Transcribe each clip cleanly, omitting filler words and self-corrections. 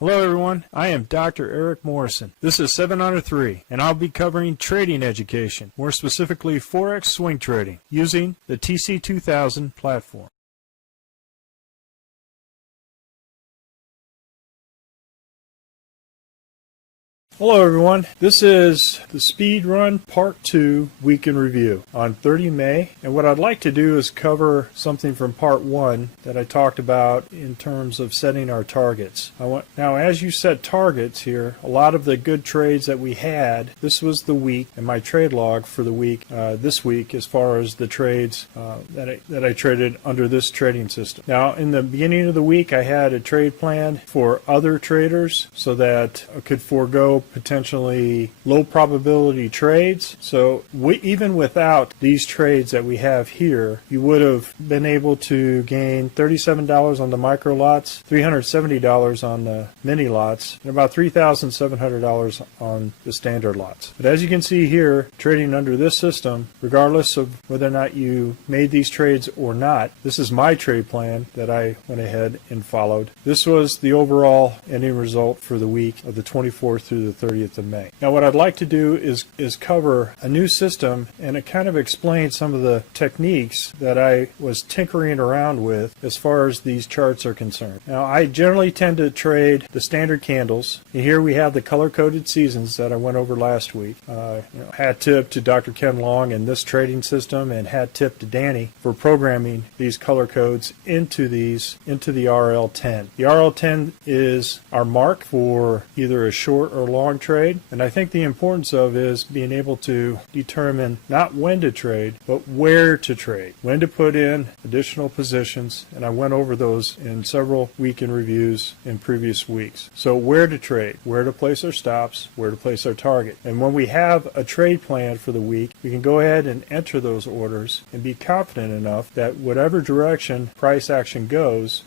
Hello everyone, I am Dr. Eric Morrison. This is 7 Under 3, and I'll be covering trading education, more specifically Forex swing trading, using the TC2000 platform. Hello everyone, this is the Speed Run Part 2 Week in Review on 30 May, and what I'd like to do is cover something from Part 1 that I talked about in terms of setting our targets. Now as you set targets here, a lot of the good trades that we had, this was the week and my trade log for the week, this week as far as the trades that I traded under this trading system. Now in the beginning of the week I had a trade plan for other traders so that I could forego potentially low probability trades. So even without these trades that we have here, you would have been able to gain $37 on the micro lots, $370 on the mini lots, and about $3,700 on the standard lots. But as you can see here, trading under this system, regardless of whether or not you made these trades or not, this is my trade plan that I went ahead and followed. This was the overall ending result for the week of the 24th through the 30th of May. Now what I'd like to do is cover a new system, and it kind of explains some of the techniques that I was tinkering around with as far as these charts are concerned. Now I generally tend to trade the standard candles, and here we have the color-coded seasons that I went over last week. Hat tip to Dr. Ken Long and this trading system, and hat tip to Danny for programming these color codes into the RL10. The RL10 is our mark for either a short or long trade, and I think the importance of is being able to determine not when to trade, but where to trade, when to put in additional positions, and I went over those in several weekend reviews in previous weeks. So where to trade, where to place our stops, where to place our target. And when we have a trade plan for the week, we can go ahead and enter those orders and be confident enough that whatever direction price action goes,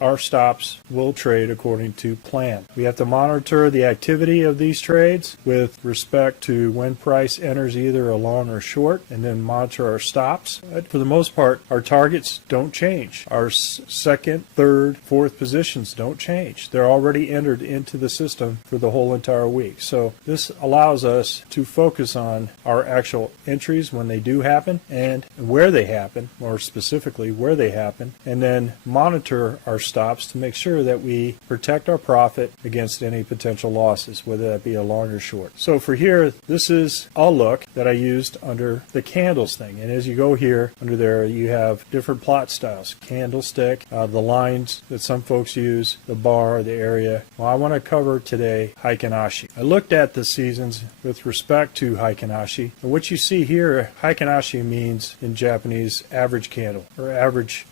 our stops will trade according to plan. We have to monitor the activity of these trades with respect to when price enters either a long or short, and then monitor our stops. But for the most part, our targets don't change. Our second, third, fourth positions don't change. They're already entered into the system for the whole entire week. So this allows us to focus on our actual entries when they do happen and where they happen, more specifically where they happen, and then monitor our stops to make sure that we protect our profit against any potential losses, whether that be a long or short. So for here, this is a look that I used under the candles thing. And as you go here, under there, you have different plot styles. Candlestick, the lines that some folks use, the bar, the area. Well, I want to cover today Heikin-Ashi. I looked at the seasons with respect to Heikin-Ashi. And what you see here, Heikin-Ashi means in Japanese average candle, or average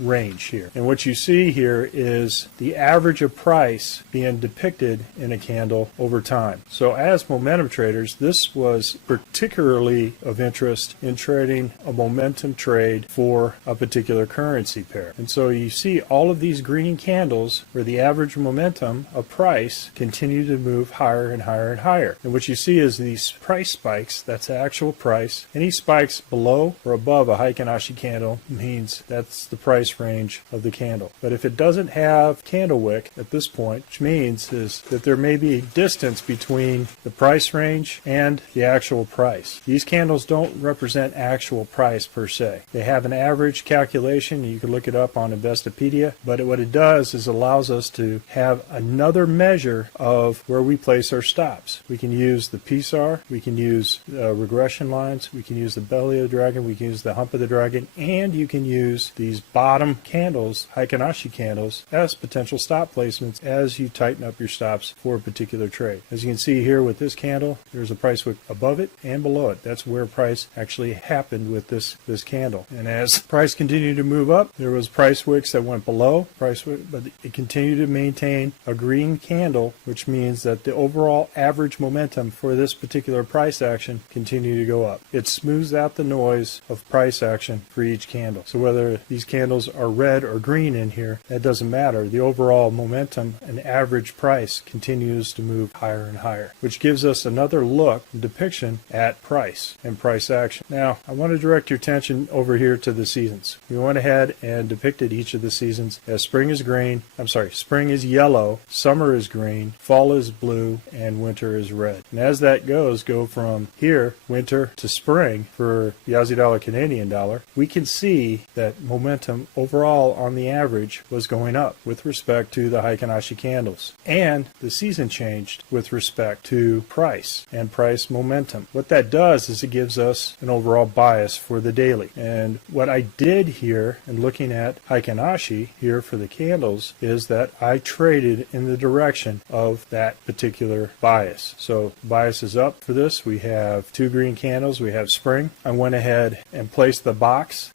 range here. And what you see here is the average of price being depicted in a candle over time. So as momentum traders, this was particularly of interest in trading a momentum trade for a particular currency pair. And so you see all of these green candles where the average momentum of price continue to move higher and higher and higher. And what you see is these price spikes, that's the actual price. Any spikes below or above a Heikin-Ashi candle means that's the price range of the candle. But if it doesn't have candle wick at this point, which means is that there may be distance between the price range and the actual price. These candles don't represent actual price per se. They have an average calculation. You can look it up on Investopedia, but what it does is allows us to have another measure of where we place our stops. We can use the PSAR, we can use regression lines, we can use the belly of the dragon, we can use the hump of the dragon, and you can use these bottom candles, Heikin-Ashi candles, as potential stop placements as you tighten up your stops for a particular trade. As you can see here with this candle, there's a price wick above it and below it. That's where price actually happened with this candle. And as price continued to move up, there was price wicks that went below price wick, but it continued to maintain a green candle, which means that the overall average momentum for this particular price action continued to go up. It smooths out the noise of price action for each candle. So whether these candles are red or green in here, that doesn't matter. The overall momentum and average price continues to move higher and higher, which gives us another look and depiction at price and price action. Now, I want to direct your attention over here to the seasons. We went ahead and depicted each of the seasons as spring is yellow, summer is green, fall is blue, and winter is red. And as that go from here, winter to spring for the Aussie dollar, Canadian dollar, we can see that momentum overall on the average was going up with respect to the Heikin Ashi candles. And the season changed with respect to price and price momentum. What that does is it gives us an overall bias for the daily. And what I did here in looking at Heikin Ashi here for the candles is that I traded in the direction of that particular bias. So bias is up for this. We have two green candles. We have spring. I went ahead and placed the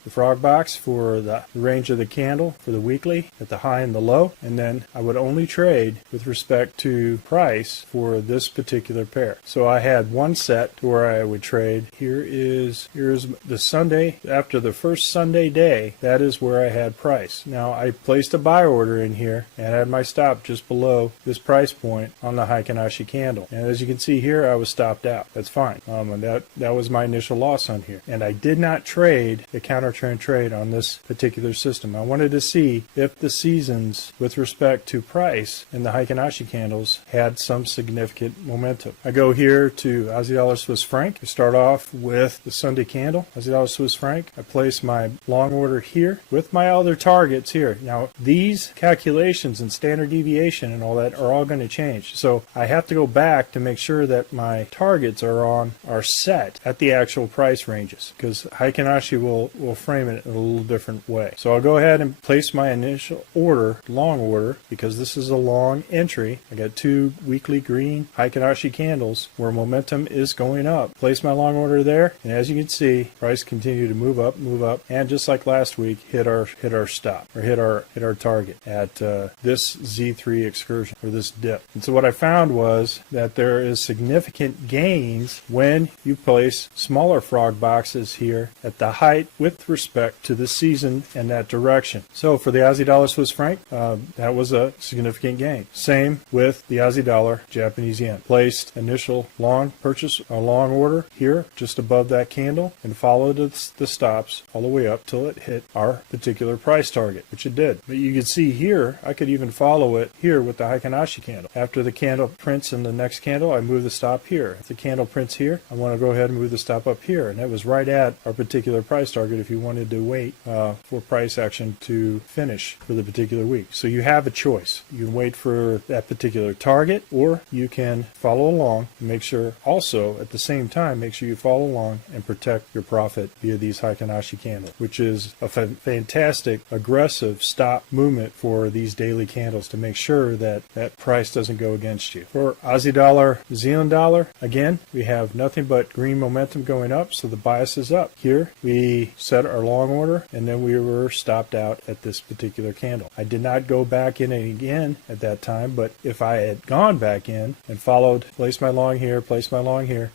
frog box for the range of the candle for the weekly at the high and the low. And then I would only trade with respect to price for this particular pair. So I had one set where I would trade. Here's the Sunday after the first Sunday day. That is where I had price. Now I placed a buy order in here and had my stop just below this price point on the Heikin Ashi candle. And as you can see here, I was stopped out. That's fine. And that was my initial loss on here. And I did not trade the counter trend trade on this particular system. I wanted to see if the seasons with respect to price in the Heikin Ashi candles had some significant momentum. I go here to Aussie dollar Swiss franc. I start off with the Sunday candle, Aussie dollar Swiss franc. I place my long order here with my other targets here. Now these calculations and standard deviation and all that are all going to change. So I have to go back to make sure that my targets are set at the actual price ranges, because Heikin Ashi will frame it in a little different way. So I'll go ahead and place my initial order, long order, because this is a long entry. I got two weekly green Heikin Ashi candles where momentum is going up. Place my long order there, and as you can see, price continued to move up, and just like last week, hit our stop, or hit our target at this Z3 excursion, or this dip. And so what I found was that there is significant gains when you place smaller frog boxes here at the height with respect to the season and that direction. So for the Aussie dollar Swiss franc, that was a significant gain. Same with the Aussie dollar Japanese yen. Placed initial long order here just above that candle and followed the stops all the way up till it hit our particular price target, which it did. But you can see here, I could even follow it here with the Heikin Ashi candle. After the candle prints in the next candle, I move the stop here. If the candle prints here, I want to go ahead and move the stop up here. And that was right at our particular price target if you wanted to wait for price action to finish for the particular week. So you have a choice. You can wait for that particular target, or you can follow along and make sure also at the same time, make sure you follow along and protect your profit via these Heikin Ashi candles, which is a fantastic aggressive stop movement for these daily candles to make sure that that price doesn't go against you. For Aussie dollar, New Zealand dollar, again, we have nothing but green momentum going up, so the bias is up. Here, we set our long order, and then we were stopped out at this particular candle. I did not go back in again at that time, but if I had gone back in and followed, place my long here,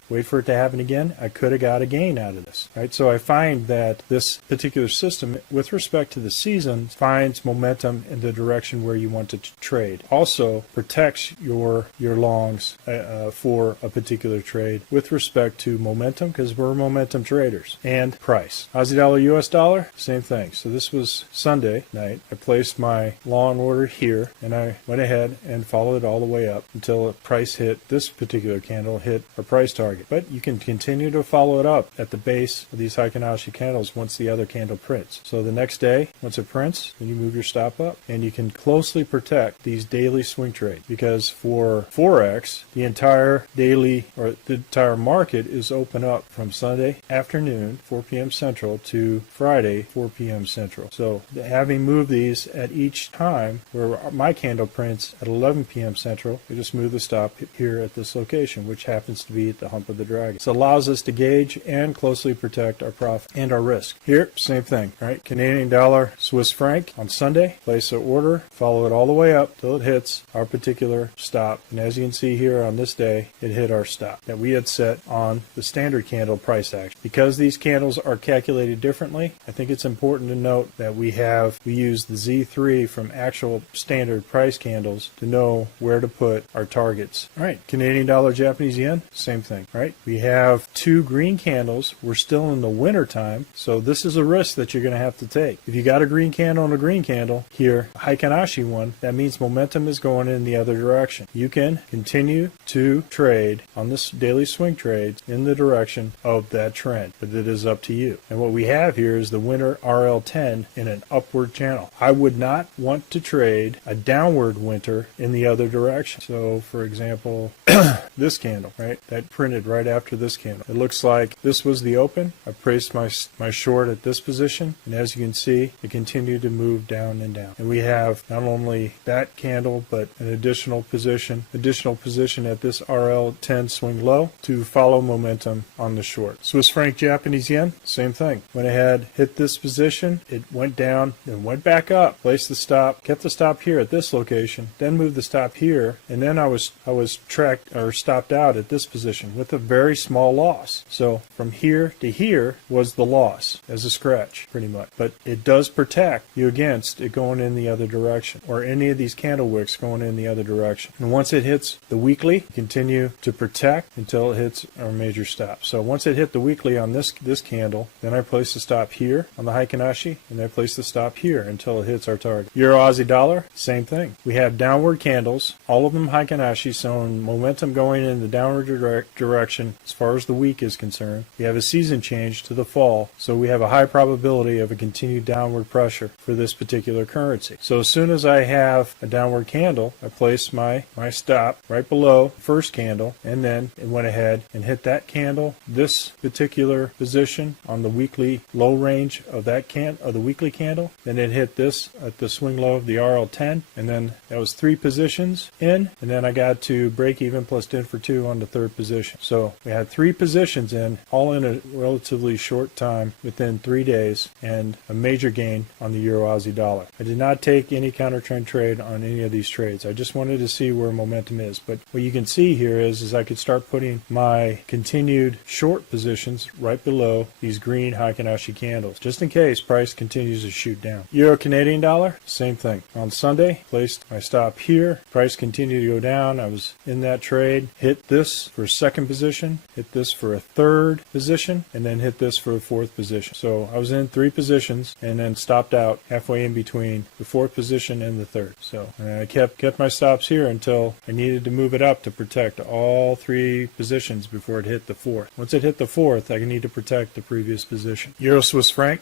wait for it to happen again, I could have got a gain out of this. Right? So I find that this particular system, with respect to the season, finds momentum in the direction where you want to trade. Also protects your longs for a particular trade with respect to momentum, because we're momentum traders, and price. Aussie dollar, US dollar, same thing. So this was Sunday night. I placed my long order here, and I went ahead and followed it all the way up until the price hit, this particular candle hit our price target. But you can continue to follow it up at the base of these Heikin Ashi candles once the other candle prints. So the next day, once it prints, then you move your stop up, and you can closely protect these daily swing trades, because for Forex, the entire daily, or the entire market is open up from Sunday afternoon, 4 p.m. Central, to Friday, 4 p.m. Central. So having moved these at each time, where my candle prints at 11 p.m. Central, we just move the stop here at this location, which happens to be at the hump of the dragon. So it allows us to gauge and closely protect our profit and our risk. Here, same thing, right? Canadian dollar, Swiss franc on Sunday, place an order, follow it all the way up till it hits our particular stop. And as you can see here on this day, it hit our stop that we had set on the standard candle price action. Because these candles are calculated differently, I think it's important to note that we use the Z3 from actual standard price candles to know where to put put our targets. All right, Canadian dollar, Japanese yen, same thing, right? We have two green candles. We're still in the winter time, so this is a risk that you're going to have to take. If you got a green candle and a green candle here, a Heikinashi one, that means momentum is going in the other direction. You can continue to trade on this daily swing trades in the direction of that trend, but it is up to you. And what we have here is the winter RL10 in an upward channel. I would not want to trade a downward winter in the other direction. So for example, this candle, right, that printed right after this candle. It looks like this was the open. I placed my short at this position, and as you can see, it continued to move down and down. And we have not only that candle, but an additional position at this RL10 swing low to follow momentum on the short. Swiss franc, Japanese yen, same thing. Went ahead, hit this position, it went down, then went back up, placed the stop, kept the stop here at this location, then moved the stop here, and then I was tracked or stopped out at this position with a very small loss. So from here to here was the loss as a scratch, pretty much. But it does protect you against it going in the other direction, or any of these candle wicks going in the other direction. And once it hits the weekly, continue to protect until it hits our major stop. So once it hit the weekly on this candle, then I place the stop here on the Heikinashi, and I place the stop here until it hits our target. Euro Aussie dollar, same thing. We have downward candles, all of them Heikinashi, showing momentum going in the downward direction as far as the week is concerned. We have a season change to the fall, so we have a high probability of a continued downward pressure for this particular currency. So as soon as I have a downward candle, I place my stop right below the first candle, and then it went ahead and hit that candle, this particular position on the weekly low range of that the weekly candle. Then it hit this at the swing low of the RL10, and then that was 3 positions in, and then I got to break even plus 10 for 2 on the third position. So we had 3 positions in, all in a relatively short time within 3 days, and a major gain on the Euro Aussie dollar. I did not take any counter trend trade on any of these trades. I just wanted to see where momentum is. But what you can see here is I could start putting my continued short positions right below these green Heikinashi candles, just in case price continues to shoot down. Euro Canadian dollar, same thing. On Sunday, placed my stop here. Price continued to go down. I was in that trade, hit this for a second position, hit this for a third position, and then hit this for a fourth position. So I was in 3 positions and then stopped out halfway in between the fourth position and the third. So I kept my stops here until I needed to move it up to protect all 3 positions before it hit the fourth. Once it hit the fourth, I need to protect the previous position. Euro Swiss franc,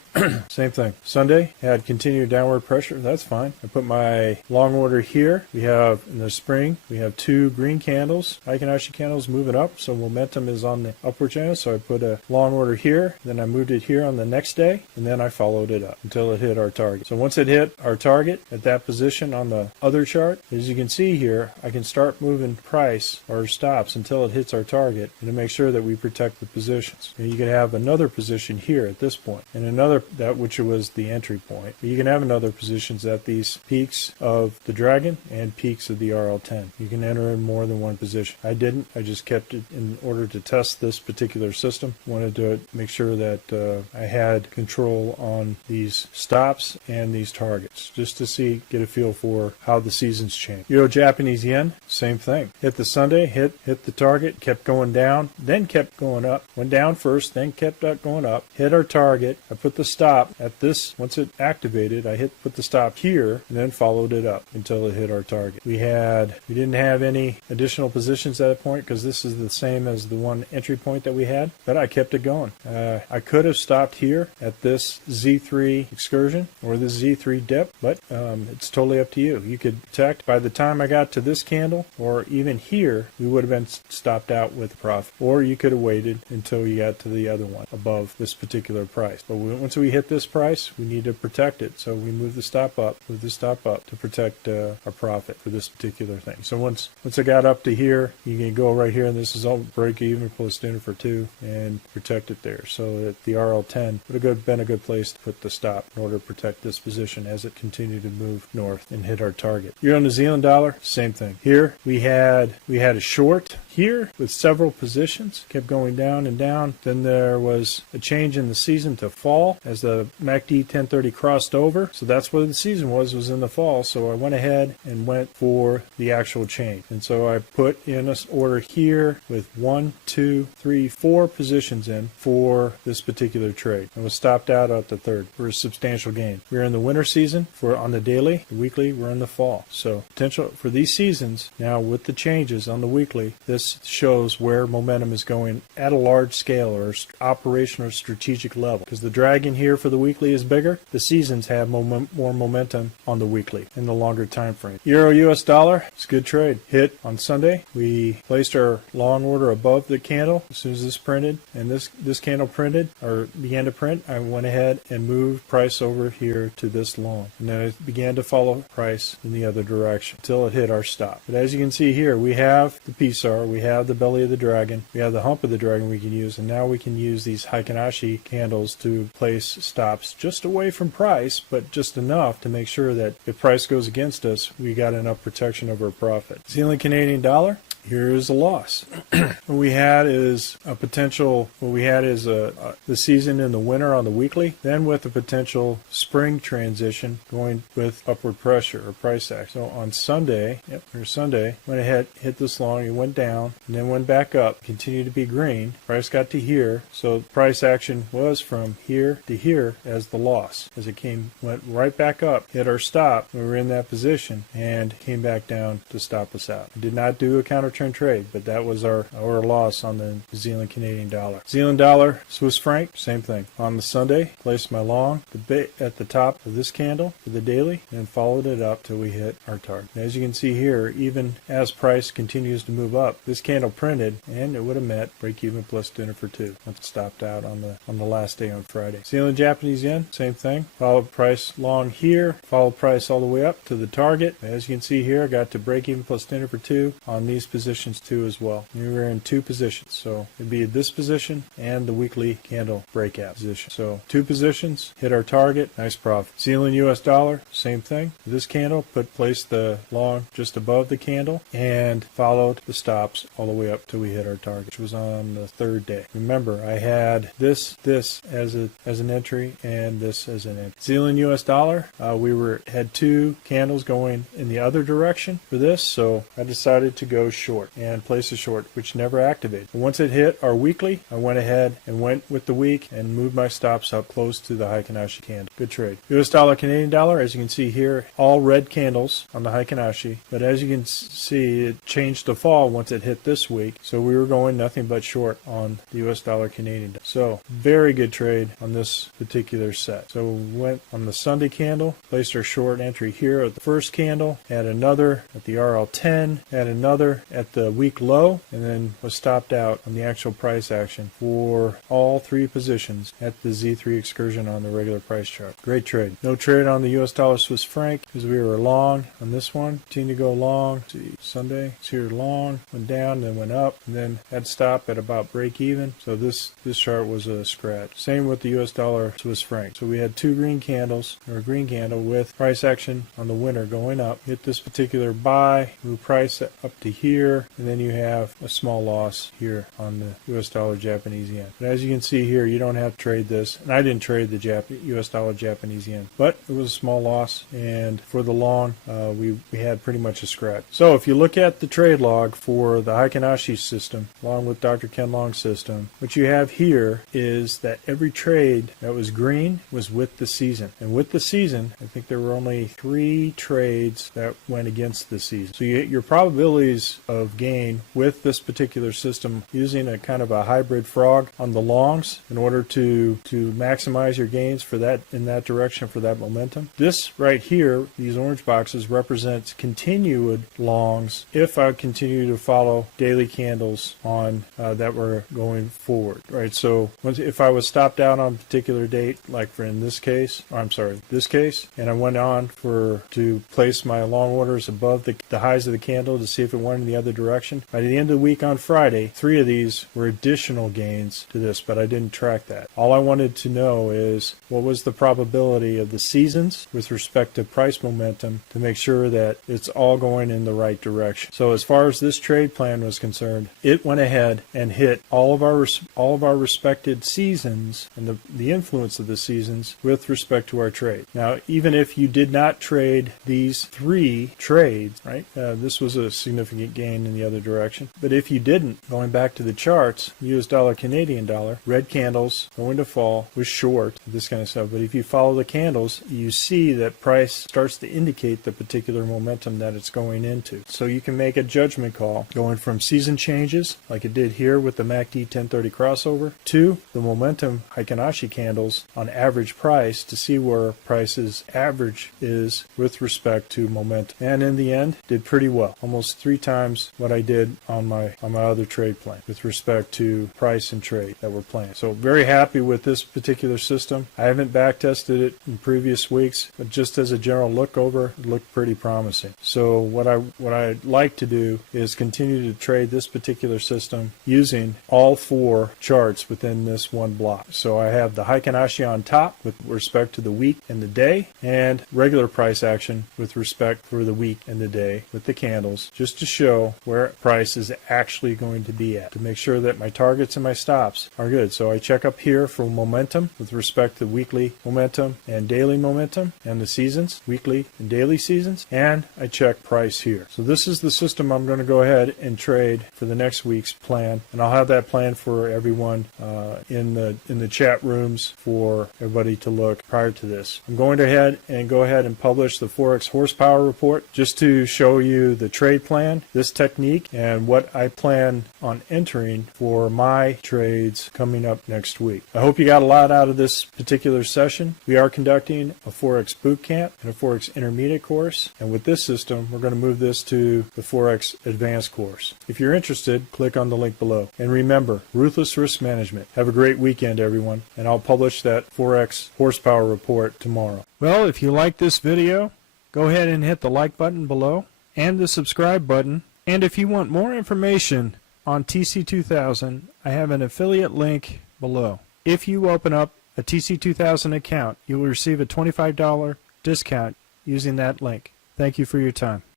same thing. Sunday had continued downward pressure. That's fine. I put my long order here. We have in the spring, we have 2 green candles, Heikinashi candles moving up, so momentum is on the upward channel. So I put a long order here, then I moved it here on the next day, and then I followed it up until it hit our target. So once it hit our target at that position on the other chart, as you can see here, I can start moving price or stops until it hits our target, and to make sure that we protect the positions. And you can have another position here at this point, and another, that which was the entry point. But you can have another positions at these peaks of the dragon and peaks of the RL10. You can enter in more than one position. I didn't. I just kept it in order to test this particular system. Wanted to make sure that I had control on these stops and these targets, just to get a feel for how the seasons change. Euro Japanese yen, same thing. Hit the Sunday, hit the target, kept going down, then kept going up. Went down first, then kept going up. Hit our target. I put the stop at this. Once it activated, I put the stop here, and then followed it up until it hit our target. We didn't have any additional positions at that point because this is the same as the one entry point that we had, but I kept it going. I could have stopped here at this Z3 excursion or this Z3 dip, but it's totally up to you. You could protect. By the time I got to this candle, or even here, we would have been stopped out with profit, or you could have waited until you got to the other one above this particular price. But once we hit this price, we need to protect it, so we move the stop up to protect our profit for this particular thing. So once I got up to here, you can go right here, and this is all break even plus dinner for 2 and protect it there. So that the RL10 would have been a good place to put the stop in order to protect this position as it continued to move north and hit our target. Euro New Zealand dollar, same thing. Here we had a short here with several positions, kept going down and down. Then there was a change in the season to fall as the MACD 1030 crossed over. So that's what the season was in the fall. So I went ahead and went for the actual change. And so I put in an order here with 1, 2, 3, 4 positions in for this particular trade. And was stopped out at the third for a substantial gain. We're in the winter season for on the daily. The weekly, we're in the fall. So potential for these seasons now with the changes on the weekly, this shows where momentum is going at a large scale or operational or strategic level. Because the dragon here for the weekly is bigger, the seasons have more momentum on the weekly in the longer time frame. Euro US dollar, it's a good trade. Hit on Sunday. We placed our long order above the candle as soon as this printed, and this candle printed or began to print. I went ahead and moved price over here to this long, and then it began to follow price in the other direction until it hit our stop. But as you can see here, we have the PSAR, we have the belly of the dragon, we have the hump of the dragon we can use, and now we can use these Heikin-Ashi candles to place stops just away from price, but just enough to make sure that if price goes against us, we got enough protection over a profit. New Zealand Canadian dollar. Here is a loss. What we had is a potential, the season in the winter on the weekly, then with a potential spring transition going with upward pressure or price action. So on Sunday, went ahead, hit this long, it went down, and then went back up, continued to be green. Price got to here, so price action was from here to here as the loss. As it went right back up, hit our stop, we were in that position, and came back down to stop us out. I did not do a counter trade, but that was our loss on the New Zealand Canadian dollar. New Zealand dollar, Swiss franc, same thing. On the Sunday, placed my long at the top of this candle for the daily and followed it up till we hit our target. And as you can see here, even as price continues to move up, this candle printed and it would have met break even plus dinner for two. It stopped out on the last day on Friday. New Zealand Japanese yen, same thing. Followed price long here, followed price all the way up to the target. As you can see here, I got to break even plus dinner for two on these positions too as well. We were in two positions, so it'd be this position and the weekly candle breakout position. So two positions, hit our target, nice profit. Zealand US dollar, same thing. This candle placed the long just above the candle and followed the stops all the way up till we hit our target, which was on the third day. Remember, I had this as an entry and this as an entry. Zealand US dollar, we had two candles going in the other direction for this, so I decided to go short and place a short, which never activated. But once it hit our weekly, I went ahead and went with the week and moved my stops up close to the Heikin-Ashi candle. Good trade. US dollar, Canadian dollar, as you can see here, all red candles on the Heikin-Ashi. But as you can see, it changed to fall once it hit this week. So we were going nothing but short on the US dollar, Canadian dollar. So very good trade on this particular set. So we went on the Sunday candle, placed our short entry here at the first candle, had another at the RL10, had another at the week low, and then was stopped out on the actual price action for all three positions at the Z3 excursion on the regular price chart. Great trade. No trade on the US dollar Swiss franc because we were long on this one. Continue to go long. See, Sunday, it's here long, went down, then went up, and then had stop at about break even. So this chart was a scratch. Same with the US dollar Swiss franc. So we had two green candles, or a green candle with price action on the winner going up. Hit this particular buy, move price up to here, and then you have a small loss here on the US dollar Japanese yen. But as you can see here, you don't have to trade this, and I didn't trade the US dollar Japanese yen, but it was a small loss, and for the long, we had pretty much a scratch. So if you look at the trade log for the Heikin-Ashi system, along with Dr. Ken Long's system, what you have here is that every trade that was green was with the season, and with the season, I think there were only 3 trades that went against the season. So your probabilities of gain with this particular system using a kind of a hybrid frog on the longs in order to maximize your gains for that in that direction for that momentum. This right here, these orange boxes, represents continued longs if I continue to follow daily candles on that were going forward, right? So if I was stopped out on a particular date, like for in this case, and I went on to place my long orders above the highs of the candle to see if it went in the other direction. By the end of the week on Friday, 3 of these were additional gains to this, but I didn't track that. All I wanted to know is what was the probability of the seasons with respect to price momentum to make sure that it's all going in the right direction. So as far as this trade plan was concerned, it went ahead and hit all of our respected seasons and the influence of the seasons with respect to our trade. Now, even if you did not trade these 3 trades, right, this was a significant gain in the other direction. But if you didn't, going back to the charts, US dollar, Canadian dollar, red candles going to fall was short, this kind of stuff. But if you follow the candles, you see that price starts to indicate the particular momentum that it's going into. So you can make a judgment call going from season changes, like it did here with the MACD 1030 crossover, to the momentum Heikin-Ashi candles on average price to see where price's average is with respect to momentum. And in the end, did pretty well. Almost 3 times what I did on my other trade plan with respect to price and trade that we're playing. So very happy with this particular system. I haven't back tested it in previous weeks, but just as a general look over, it looked pretty promising. So what I'd like to do is continue to trade this particular system using all 4 charts within this one block. So I have the Heikin-Ashi on top with respect to the week and the day, and regular price action with respect for the week and the day with the candles, just to show where price is actually going to be at, to make sure that my targets and my stops are good. So I check up here for momentum with respect to weekly momentum and daily momentum and the seasons, weekly and daily seasons, and I check price here. So this is the system I'm going to go ahead and trade for the next week's plan, and I'll have that plan for everyone in the chat rooms for everybody to look prior to this. I'm going to go ahead and publish the Forex horsepower report just to show you the trade plan, this technique, and what I plan on entering for my trades coming up next week. I hope you got a lot out of this particular session. We are conducting a Forex boot camp and a Forex intermediate course, and with this system we're going to move this to the Forex advanced course. If you're interested, click on the link below. And remember, ruthless risk management. Have a great weekend, everyone, and I'll publish that Forex horsepower report tomorrow. Well, if you like this video, go ahead and hit the like button below and the subscribe button. And if you want more information on TC2000, I have an affiliate link below. If you open up a TC2000 account, you will receive a $25 discount using that link. Thank you for your time.